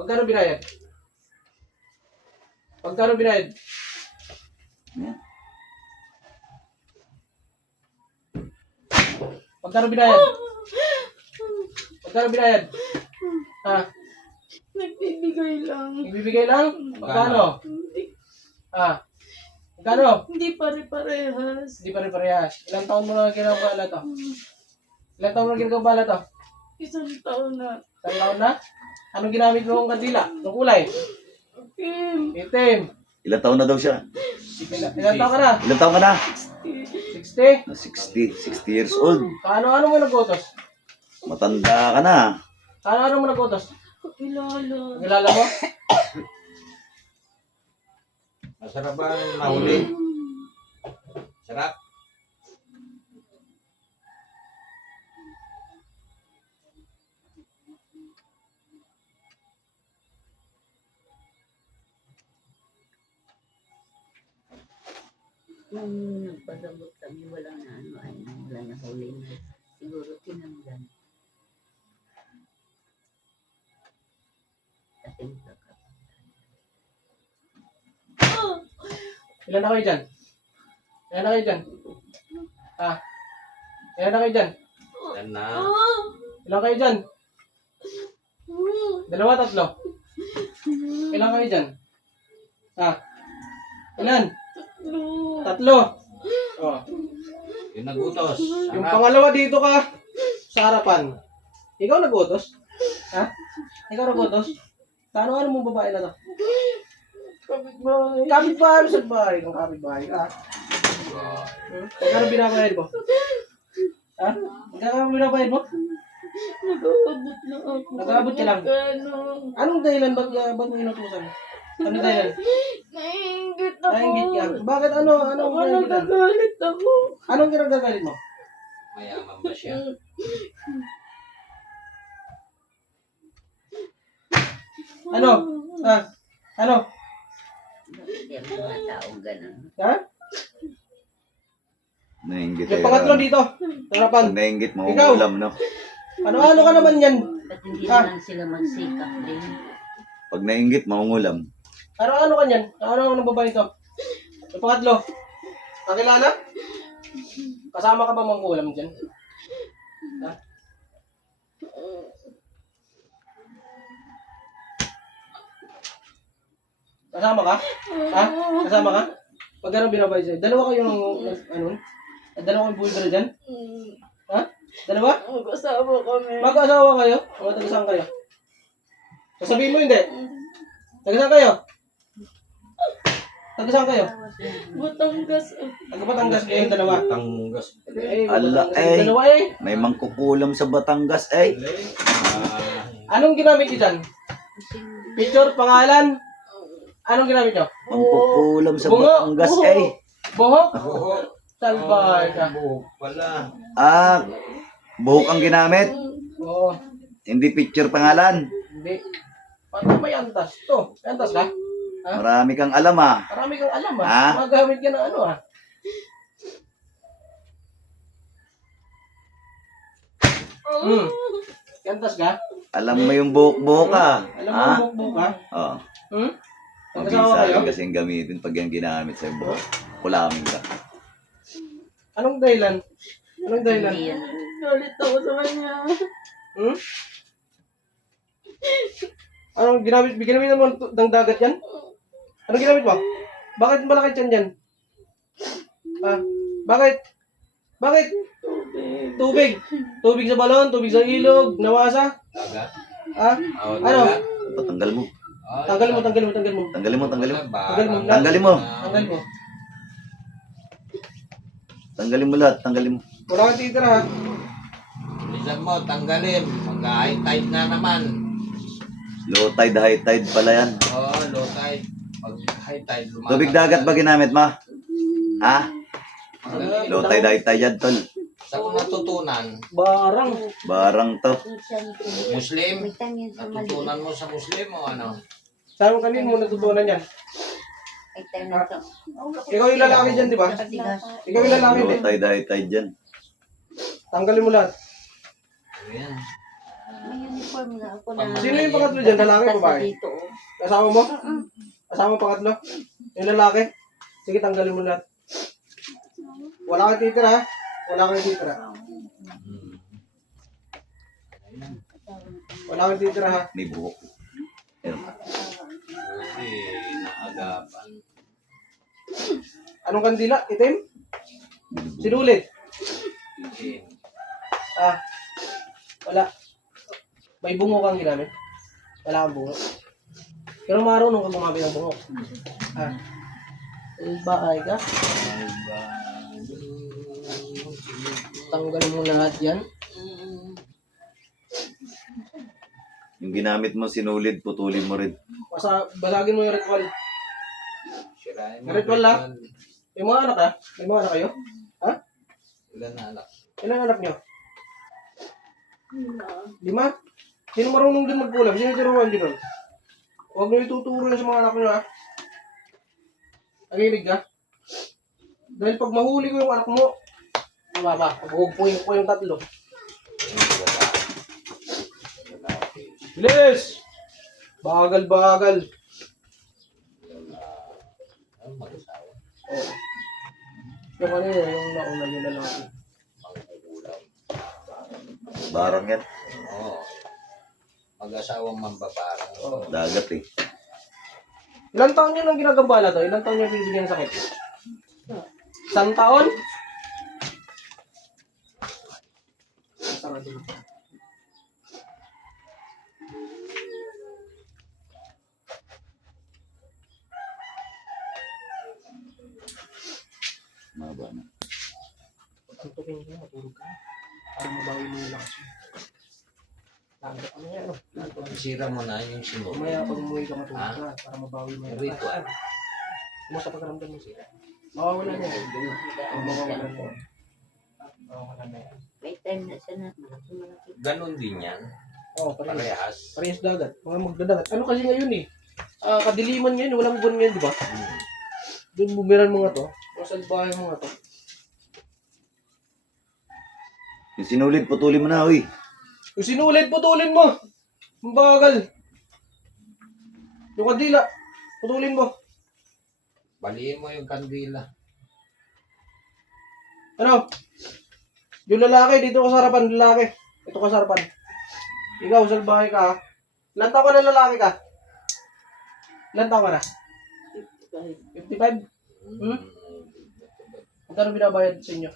Pagkano binayad? Pagkano binayad? Pagkano binayad? Pagkano binayad? Ha? Nagbibigay lang. Ibibigay lang? Pagkano? Ha? Pagkano? Hindi pare-parehas. Hindi pa rin parehas. Ilang taon mo na ginagambala to? Ilang taon mo na ginagambala to? Isang taon na. Isang taon na? Anong ginamit mo ng kandila? Anong kulay? Kim. Itim. Ilang taon na daw siya? Ilang taon ka na? Ilang taon ka na? 60? 60 years old. Ano mo nagutos? Matanda ka na. Ano mo nagutos? Kakilala. Kilala mo? Masarap ba ang nahuli? Sarap. Nung nagpasabot kami, wala na wala na huli na. Siguro tinanggal. Kasi Ilan na kayo dyan? Ilan na kayo dyan? Ha? Ilan na kayo dyan? Yan na. Ilan kayo dyan? Dalawa, tatlo? Ilan kayo dyan? Ha? Ilan? Tatlo. Oh. Yung nagutos. Yung pangalawa dito ka sa harapan. Ikaw nagutos? Ha? Ikaw nagutos? Ano mong babae na to? Kapit-bahay. Kapit-bahay sa bahay. Kung kapit-bahay ka. Magkano binabayad mo? Ha? Magkano binabayad mo? Nag-aabot na ako. Nag-aabot ka lang? Magkano? Anong dahilan? Ba't mo inutusan? Ano dahilan? Naiingit ako. Nainggit ka. Bakit ano? Anong Ako ginagalit? nagagalit ako. Anong ginagalit mo? Mayaman ba siya? Ano? Ha? Ano? hindi ang mga taong ganun. Ha? Nainggit Yung pangatlo dito. Sa harapan. Pag nainggit, Ikaw. mauulam, no? Ano ka naman yan? Ba't hindi Ah. naman sila magsikap din? Pag nainggit, maungulam. Ano ka yan? Ano ng babae ito? Yung pangatlo. Kakilala? Kasama ka ba mangkulam dyan? Ha? Kasama ka? Ha? Kasama ka? Pag ano binabay sa'yo? Dalawa kayong, ano? Dalawa kayong bulldog dyan? Ha? Dalawa? Mag-asawa kami. Mag-asawa kayo? O taga-saan kayo? Sasabihin mo hindi. Taga-saan kayo? Taga-saan kayo? Batangas. Taga-Batangas kayong dalawa. Tanggas. Ala, Batangas eh. kayong dalawa eh. May mangkukulam sa Batangas, eh. Anong ginamit niyo dyan? Picture, pangalan? Anong ginamit niyo? Mangkukulam sa Bungo, Batangas, buhok. eh. Buhok? Buhok. Salbay ka. Buhok pala. Ah, buhok ang ginamit. Oo. Hindi picture pangalan. Hindi. Paano may antas to? May antas ka? Ha? Marami kang alam, ah. Marami kang alam Ha? Magamit ka ng ano ah. Hmm. May antas ka? Alam mo yung buhok-buhok, ah. Alam mo Ha? yung bukbuk ha? Oo. Hmm? Nagkasawa Mabisa kayo? rin kasing gamitin pag yung ginamit sa buhok. Kulaming ka. Anong dahilan? Anong dahilan? Hindi yan. Galit ako sa kanya. Hmm? Anong ginamit? Ginamit mo ng dagat yan? Anong ginamit mo? Bakit malaki yan dyan? Ha? Bakit? Bakit? Tubig. Tubig sa balon, tubig sa ilog, nawasa. Dagat. Ha? Oh, Ano? dagat. Patanggal mo. Tanggal mo, tanggal mo, tanggal mo. Tanggalin mo, tanggalin mo. Tanggal mo. Tanggalin mo. Tanggal mo. Tanggalin mo lahat, tanggalin mo. Wala kang titira ha. Bilisan mo, tanggalin. Mag-high tide na naman. Low tide, high tide pala yan. Oo, low tide. Pag-high tide, lumakas. Tubig dagat ba ginamit mo? Ha? Tanggalin. Low tide, high tide yan, tol. Saan mo natutunan? Barang. Barang to. Muslim? May tangin sa mali. Natutunan mo sa Muslim o ano? Saan mo kanino mo natutunan yan? May tangin sa... Ikaw yung lalaki dyan, di ba? Patigas. Ikaw yung lalaki Low din. tide, high tide yan. Tanggalin mo lahat. Ayan. May uniform na ako na. Sino yung pangatlo dyan? Lalaki o babae? Dito, oh. Kasama mo? Kasama mo pangatlo? Yung lalaki? Sige, tanggalin mo lahat. Wala kang titira, ha? Wala kang titira. Wala kang titira, ha? May buhok. Ayun. Kasi naagapan. Anong kandila? Itim? Sinulit? Itim. Ah, wala. May bungo kang ginamit? Wala kang bungo. Pero marunong ka gumamit ng bungo. Ah. Bahay ka? Tanggalin mo lahat yan. Yung ginamit mo, sinulid, putulin mo rin. Basagin mo yung ritual. Sirain mo. Ritual lang? May mga anak ka? May mga anak kayo? Ha? Ilan na anak? Ilan anak nyo? Lima. 5? Sino marunong din magkulam? Sino tinuruan din nun? Huwag nyo ituturo yan sa mga anak nyo, ha? Nagilig ka? Dahil pag mahuli ko yung anak mo, maghuhugpuin ko yung tatlo. Bilis! Bagal. Ano mag-asawa? Oo. Yung ano yun, yung nauna yung lalaki. Mangkukulam. Barang yan. Oo. Mag-asawang mambabarang. Oo. Dagat eh. Ilang taon yun ang ginagambala to? Ilang taon yung bibigyan ng sakit? Isang taon? Sarado. Maba na. Tuntukin ko, matulog ka. Para mabawi mo yung lakas mo. Ano yan, ano? Sira mo na yung sinunod. Umaya pag umuwi ka matulog ka, para mabawi mo yung lakas. Ritual. Kumusta pagkaramdam mo siya? Mawawalan niya. Mawawalan niya. Mawawalan na yan. May time na siya na malaki. Ganon din yan. Oo, parehas. Parehas. Parehas dagat. Mga magdadagat. Ano kasi ngayon eh? Kadiliman ngayon, walang buwan ngayon, di ba? Doon bumiran mga to. Mga salbahe mga to. Yung sinulid, putulin mo na, uy. Yung sinulid, putulin mo! Ang bagal. Yung kandila, putulin mo. Baliin mo yung kandila. Ano? Yung lalaki, dito ka sa harapan, lalaki. Ito ka sa harapan. Ikaw, salbahe ka ha. Ilan taon ka na lalaki ka? Ilan taon ka na? 55? Hmm? Magkano binabayad sa inyo?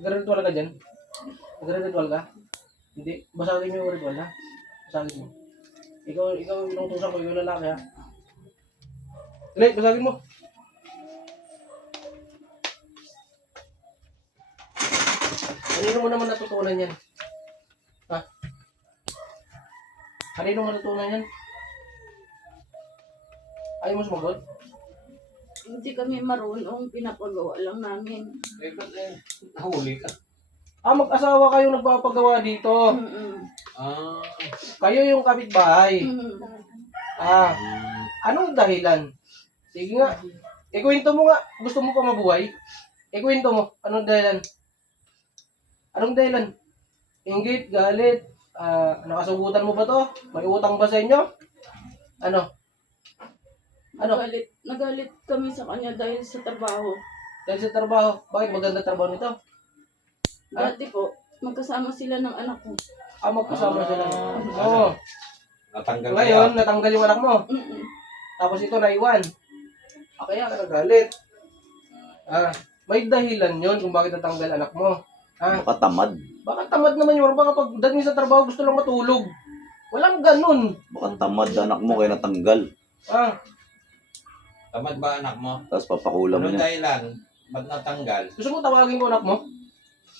Nagre-ritual ka dyan? Nagre-ritual ka? Hindi. Basagin mo yung ritual ha? Basagin mo. Ikaw yung tusan ko, yung lalaki ha? Dali, basagin mo. Kanino mo naman natutunan yan? Ha? Kanino mo natutunan yan? Ayaw mo sumagot? Hindi kami marunong, pinapagawa lang namin. Eh, ba't nahuli ka? Mag-asawa kayo nagpapagawa dito. Ah. Kayo yung kapitbahay. Mm. Anong dahilan? Sige nga. Ikuwento mo nga. Gusto mo pa mabuhay? Ikuwento mo. Anong dahilan? Anong dahilan? Inggit, galit, nakasugutan mo ba to? May utang ba sa inyo? Ano? Nagalit kami sa kanya dahil sa trabaho. Dahil sa trabaho. Bakit maganda trabaho nito? Dati po, magkasama sila ng anak ko. Magkasama sila. Oo. Natanggal Ngayon, natanggal yung anak mo. Mm-mm. Tapos ito naiwan. Kaya ka nagalit. May dahilan yon kung bakit natanggal anak mo. Baka tamad. Baka tamad naman yun. Baka pagdating sa trabaho gusto lang matulog. Walang ganun. Baka tamad anak mo kaya natanggal. Tamad ba anak mo? Tapos papakulam mo Anong niya. dahilan? Ba't natanggal? Gusto mo tawagin ko anak mo?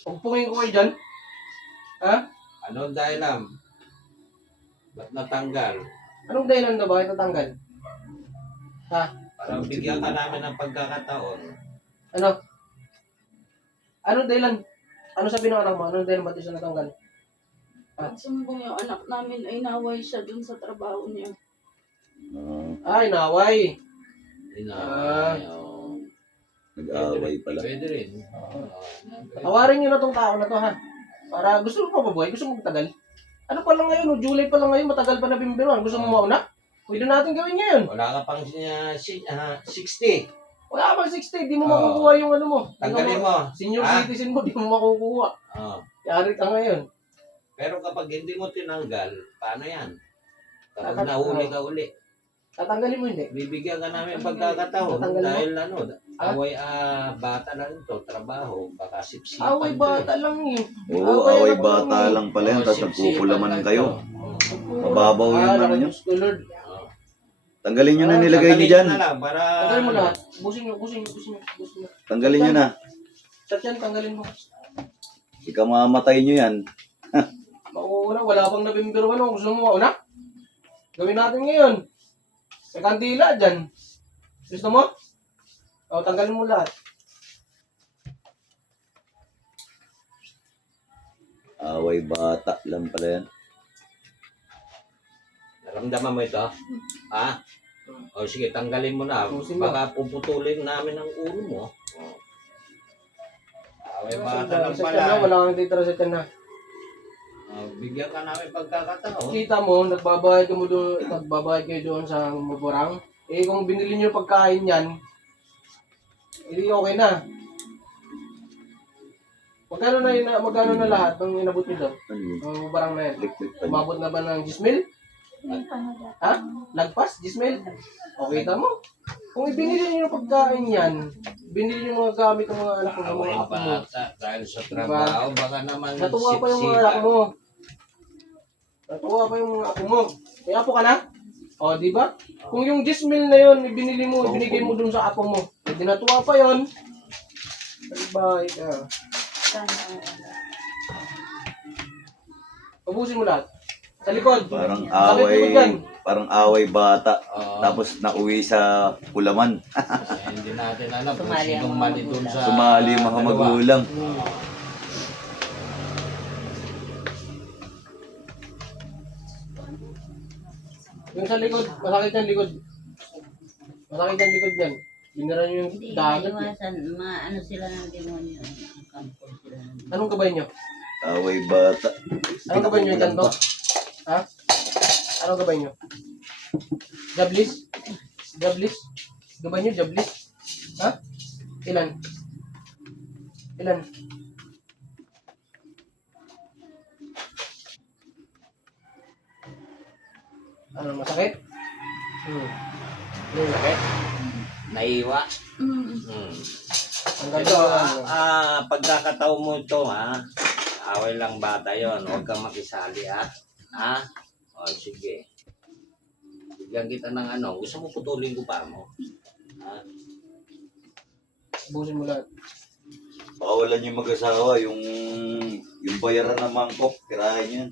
Pagpungin ko kayo dyan? Anong dahilan? Ba't natanggal? Anong dahilan na bakit natanggal? Para bigyan ka namin ng pagkakataon. Ano? Anong dahilan? Ano sabi ng anak mo? Anong dahilan ba't siya natanggal? Pagsumbong yung anak namin ay naway siya dun sa trabaho niya. Ah, Inaway. Inaway. Nag-aaway pala. Pwede rin. Tawarin nyo na tong tao na to ha. Para gusto mo pa mabuhay, gusto mo magtagal. Ano pa lang ngayon, no? July pa lang ngayon, matagal pa na bimbiruan. Gusto mo mauna? Pwede natin gawin ngayon. Wala ka pang 60. Wala ka pang 60, di mo Oo. makukuha yung ano mo. Di Tanggalin mo. Senior Ha? citizen mo, di mo makukuha. Oh. Yari ka ngayon. Pero kapag hindi mo tinanggal, paano yan? Kapag Tatat- nahuli ka uli, Tatanggalin mo hindi. bibigyan ka namin pagkakataon. Tatanggal mo? Dahil ano, Ah? away bata lang ito, trabaho, baka sipsipan. Away bata lang eh. Oo, away bata lang pala yan. Tapos nagkukulaman kayo. Mababaw yung ano nyo. Gusto Lord. Tanggalin nyo na nilagay nyo dyan. Para... Tanggalin mo lahat. Busin nyo. Tanggalin nyo na. Chat yan, tanggalin mo. Ika mamatay nyo yan. Makukuha, wala pang nabimbiruan. Gusto mo mauna? Gawin natin ngayon. May kandila dyan. Gusto mo? O, tanggalin mo lahat. Away bata lang pala yan. Naramdaman mo ito? Ha? O sige, tanggalin mo na. Pusin mo. Baka puputulin namin ang ulo mo. O. Away bata lang Sa pala. tiyan na, wala kang titira sa tiyan na. Bigyan ka namin pagkakataon. Kita mo, nagbabayad kayo doon sa maburang. Eh, kung binili nyo pagkain yan, hindi okay na. Magkano na lahat ng inabot nyo doon? Ano yun? Ang maburang na yan. Lik-lik pa yun. Umabot na ba ng 10,000? Ha? Lagpas? 10,000? Okay, tamo. Kung ibinili nyo yung pagkain yan, binili nyo mga gamit ng mga anak mo, ng Away mga apo mo. bata dahil sa trabaho, baka naman Natuwa pa yung mga anak mo. Natuwa pa yung mga apo mo. May apo ka na? O, di ba? Kung yung 10,000 na yun, ibinili mo, ibinigay mo dun sa apo mo. Hindi natuwa pa yun. Bye ka. Ubusin mo lahat. Sa likod. Parang Sa likod yan. away bata. Oo. Tapos nauwi sa kulaman. Hindi natin alam kung Sumali ang sinong mga mali dun sa... Sumali yung mga dalawa. magulang. Yung sa likod, masakit yung likod. Masakit yung likod yan. Binira nyo yung Hindi dagat. maiwasan, maano sila ng demonyo. Kampol sila ng demonyo. Anong gabay nyo? Away bata. Anong gabay nyo dyan to? Ha? Anong gabay nyo? Jablis? Jablis? Gabay nyo, jablis? Ha? Ilan? Ilan? Ano, masakit? Yung sakit? Naiwa. Mm. Ang Ito, ganda. pagkakataon mo ito, ha? Away lang bata yon, huwag kang makisali, ha? Ha? O, sige. Bigyan kita ng ano, gusto mo putulin ko pa mo? Ha? Busin mo lahat. Bakawalan yung mag-asawa, yung bayaran ng mangkok, tirahin yan.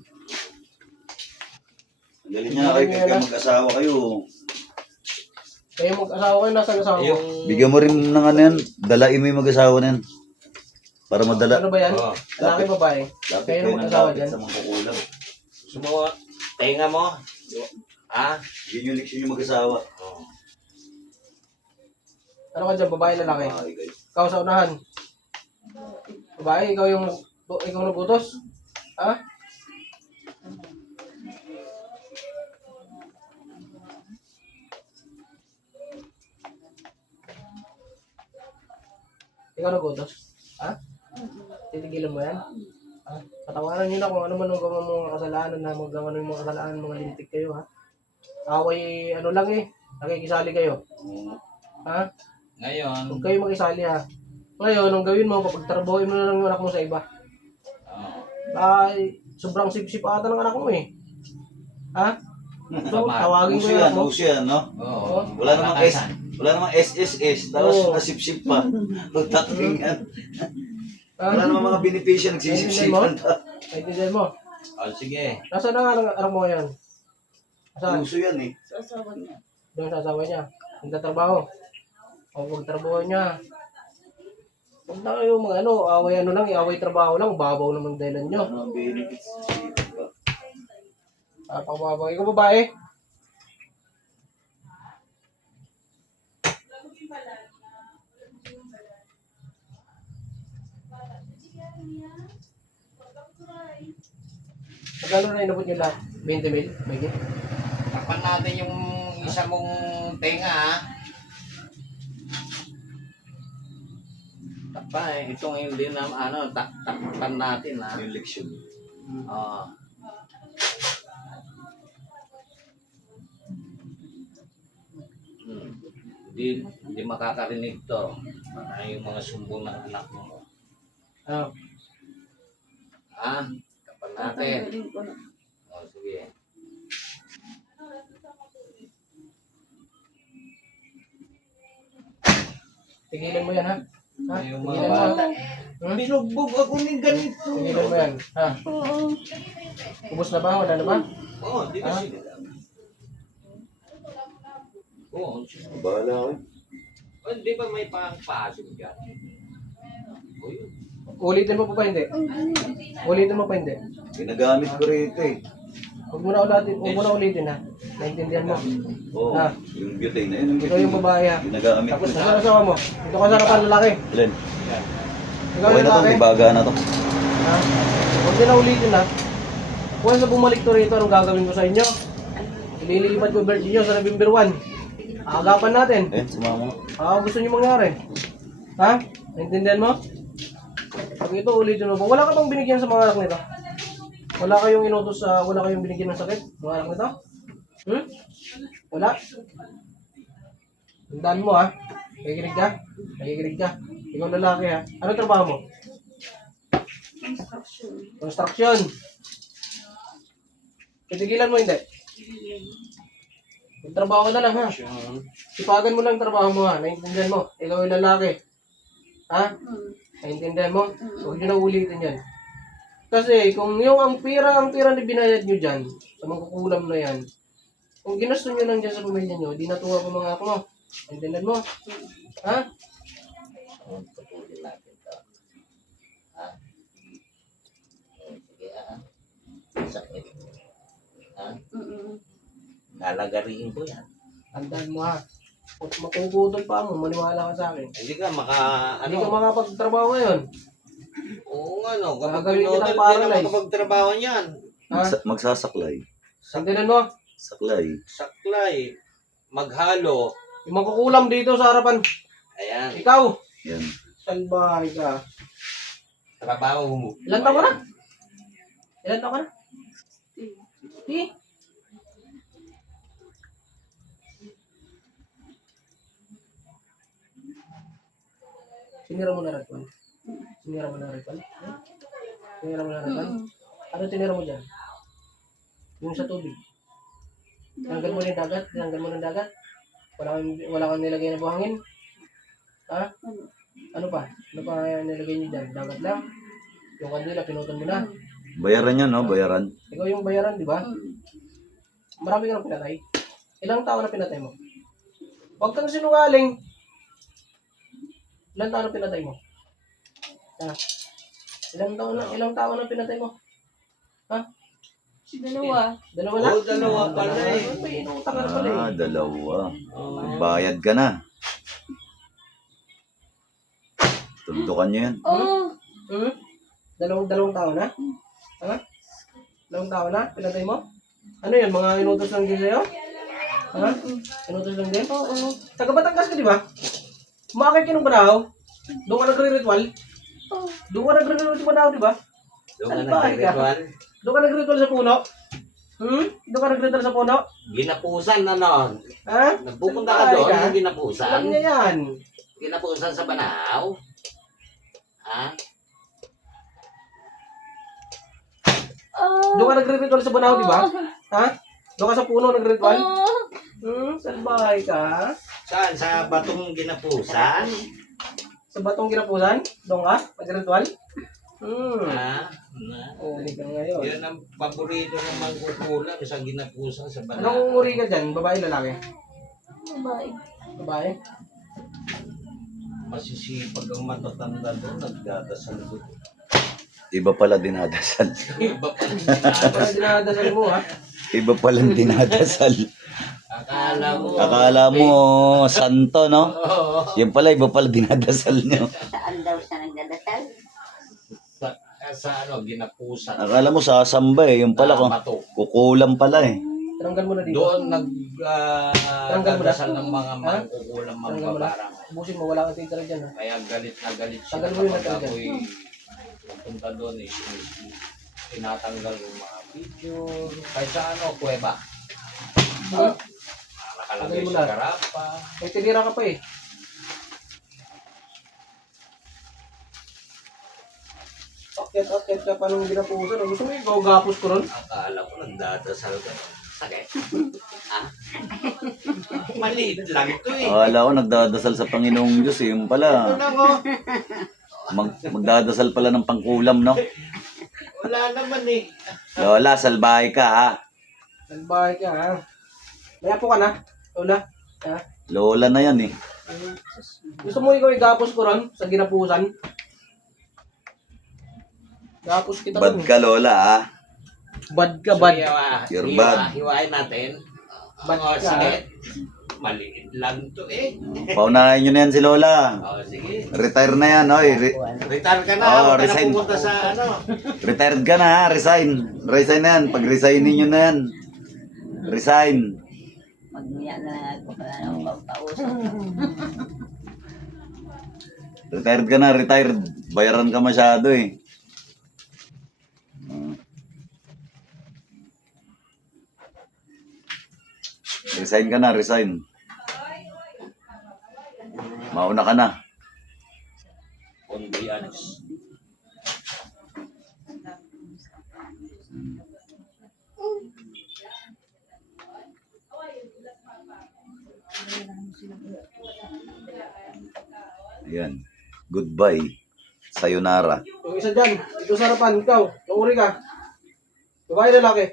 Ang galing niya, kayo mag-asawa kayo. Kayo mag-asawa kayo, nasa asawa mo? Yung... Bigyan mo rin ng ano yan, dalain mo yung mag-asawa na yan. Para madala. Ano ba yan? Oh, Lalaki babae? Lapit Kayo kayo ng ng mag-asawa lapit dyan? sa mga kukulang. gusto mo, tenga mo? Ha? Bigyan yung leksyon yung mag-asawa. Oh. Ano ka dyan, babae, lalaki? Ay, kayo. Ikaw sa unahan. Babae, ikaw nabutos? Ha? Ikaw nagutos? Ha? Titigilan mo yan? Ha? Patawaran nyo na kung ano man ang gawa mga kasalanan na mga ano yung mga kasalanan, mga lintik kayo ha? Away, ano lang eh, nakikisali kayo. Ha? Ngayon, Huwag kayo makisali ha. Ngayon, ang gawin mo, papagtrabuhin mo na lang yung anak mo sa iba. Ay, sobrang sip-sip ata ng anak mo eh. Ha? So, tawagin ko Uso yung yan, anak mo. uso yan, no? oo. Wala namang SSS, tapos Oo. nasipsip pa. Taking yan. Ha? Wala namang mga benepisyo, nagsisipsipan pa. Naintindihan mo? Oh, sige. Nasaan na ang anak mo ngayon? Nasaan? Uso yan eh. Sa asawa niya. Doon sa asawa niya. Nagtatrabaho. O pagtrabaho niya. Huwag na kayo mga ano, away ano lang, away trabaho lang, babaw naman dahilan nyo. Ano ang benefits? Pangbabaw. Ikaw babae? Magkano na inabot nyo lahat? 20 mil? May git? Tapan natin yung isa mong tenga, ha? Tapan, itong hindi na, takpan natin, ha? Yung leksyon. Oo. Hindi makakarinig to. Yung mga sumbong ng anak mo. Ano? Ha? Tapan natin. Tatanggalin ko na. O, sige. Tigilan mo yan, ha? Ha? Yung mga Tigilan mo. bata. Binugbog ako ng ganito. Tigilan mo yan. Ha? Oo. Ubus na ba? Wala na ba? Oo, di Ah? kasi. Oo, Bahala ako. di ba may pang-pasin dyan? O yun. Ulitin mo pa hindi? Ulitin mo pa hindi? Ginagamit ko rito eh. Huwag mo na ulitin, ha? Naintindihan mo? Oo. Ah. Yung butane na yun. Ikaw yung babae, ha? Ginagamit ko. Tapos nasaan ang asawa mo? Ito ka sa harapan lalaki. Ilan? Ikaw Okay yung na to, lalaki. may baga na to. Ha? Huwag din na ulitin, ha? Kung sa bumalik to rito, anong gagawin ko sa inyo? Ililipat ko yung birthday nyo sa November 1. Aagapan natin. Sumama. Gusto nyo mangyari. Ha? Naintindihan mo? Pag ito ulitin mo ba? Wala ka bang binigyan sa mga anak nito? Wala kayong inutos sa, wala kayong binigyan ng sakit? Mga anak nito? Hmm? Wala? Tandaan mo, ha? Nakikinig ka? Nakikinig ka? Ikaw lalaki, ha? Ano trabaho mo? Construction. Construction. Titigilan mo hindi? Magtrabaho ka na lang, ha? Sipagan mo lang trabaho mo, ha? Naintindihan mo? Ikaw yung lalaki. Ha? Naintindihan mo? Huwag nyo na ulitin yan. Kasi kung yung ang pira na binayad nyo dyan, sa mga kukulam na yan, kung ginasto nyo lang dyan sa pamilya nyo, di natuwa pa mga ako mo. Naintindihan mo? Ha? Patuloy natin to. Ha? Sige, ha? Sakit. Ha? Lalagarin ko yan. Tandaan mo, ha? Kung makukutol pa mo, maniwala ka sa akin. Hindi ka Hindi ka makapagtrabaho ngayon. Oo nga, no. Kapag Gagawin pinodal, kitang hindi na paralyze. makapagtrabaho niyan. Ha? Magsasaklay. Naintindihan mo? Saklay. Saklay. Maghalo. Yung makukulam dito sa harapan. Ayan. Ikaw, Yan. salbahay ka. Trabaho mo. Ilan taon ka na? Ilan taon ka na? Di? Sinira mo na ritual? Sinira mo na ritual? Sinira mo na ritual? Ano tinira mo dyan? Yung sa tubig. Tinanggal mo na yung dagat? Tinanggal mo na yung dagat? Wala kang nilagay na buhangin? Ha? Ano pa? Ano pa nilagay niyo dyan? Dagat lang? Yung kandila, pinutol mo na. Bayaran yan, no? Bayaran. Ikaw yung bayaran, di ba? Marami ka na pinatay. Ilang tao na pinatay mo? Huwag kang sinungaling. Ilang tao na pinatay mo? Ha? Ilang tao na pinatay mo? Ha? Dalawa. Dalawa na? Oo, dalawa pala eh. May inutang ka na pala eh. Dalawa. Bayad ka na. Tundukan nyo yan. Oh. Hmm? Dalawang tao na? Ha? Dalawang tao na? Pinatay mo? Ano yun? Mga inutos lang din sa'yo? Ha? Inutos lang din? Oo. Taga Batangas ka, di ba? Umakit ka ng Banahaw? Doon ka nagre-ritual? Doon ka nagre-ritual sa Banahaw, di ba? Doon ka Salbahe ka. nag-ritual. Doon ka nag-ritual sa puno? Doon ka nag-ritual sa puno? Ginapusan na noon. Ha? Nagpupunta ka doon, yung ginapusan. Alam niya yan. Ginapusan sa Banahaw. Ha? Doon ka nagre-ritual sa Banahaw, di ba? Ha? Doon ka sa puno nag-ritual? Salbahay ka? Saan? Sa batong ginapusan? Sa batong ginapusan? Doon ka? Nag-ritual? Ha? Oo, hindi ka ngayon. Yan ang paborito ng mangkukulam sa ginapusan sa Anong Banahaw. uri ka dyan? Babae, lalaki? Babae. Babae? Masisipag ang matatanda doon, nagdadasal doon. Iba pala dinadasal. Iba pa rin Para dinadasal mo, ha? Iba pala dinadasal. Akala mo. Akala mo, santo, no? Oo. Yan pala, iba pala dinadasal nyo. Saan daw siya nagdadasal? Sa sa ano, ginapusan. Akala mo sasamba eh. Yung pala ko. Bato. Kukulam pala eh. Tinanggal mo na dito. Doon Tanggal mo na? nagdadasal ng mga mangkukulam mga Tanggal mo na? babarang. Ubusin mo, wala kang titira dyan ha. Kaya galit na galit siya Tagal mo yun, kapag tagal ako'y pupunta doon eh. Tinatanggal yung mga video. Kahit sa ano, kuweba. Ha? Nakalagay Tagal mo sa na. garapa. May tinira ka pa eh. Akyat ka pa nung ginapusan. Gusto mo yung gapos ko ron? Akala ko nagdadasal ka. Sakit. Ha? Maliit lang ito eh. Akala ko nagdadasal sa Panginoong Diyos eh. Yung pala. Ano ko? Magdadasal pala ng pangkulam, no? Wala naman eh. Lola, salbahay ka ha. Nagbahay ka ha. May apo ka na? Lola? Ha? Lola na yan eh. Gusto mo ikaw igapos ko ron sa ginapusan? Gapos kita Bad ron. ka, Lola ha. Bad ka, bad. You're bad. Hiwain natin. Bad Oh, ka. sige. Maliit lang to eh. Paunahin nyo na yan si Lola. Oh, sige. Retire na yan, oy. Retire ka na. Oh, Huwag ka na resign. pupunta sa ano. Retired ka na ha. Resign. Resign na yan. Pag-resignin nyo na yan. Resign. Magmuya na lang ako para nang magpausap. Retired ka na. Retired. Bayaran ka masyado eh. Resign ka na. Resign. Mauna ka na. Conveyance. Ayan. Goodbye. Sayonara. Yung isa dyan, ito sa harapan, ikaw, mauri ka. Babae lalaki.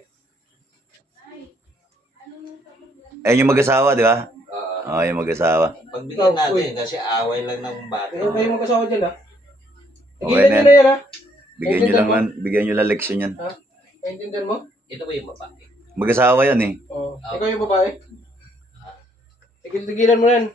Ayun yung mag-asawa, di ba? Oo. Oo, yung mag-asawa. Pagbigyan natin kasi away lang ng bata. Kayo magkasawa dyan ha. Okay Tigilan na nyo na yan ha. Bigyan nyo lang leksyon yan. Ha? Naintindihan mo? Ito ba yung babae? Mag-asawa yan eh. Oo. Ikaw yung babae. Tigilan mo na yan.